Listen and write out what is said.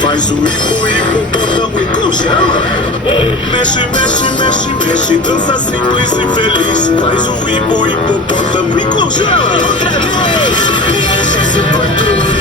Faz o hipopótamo e congela. Mexe, mexe, mexe, mexe, dança simples e feliz. Faz o hipopótamo e congela. Outra vez, me enche esse corpo.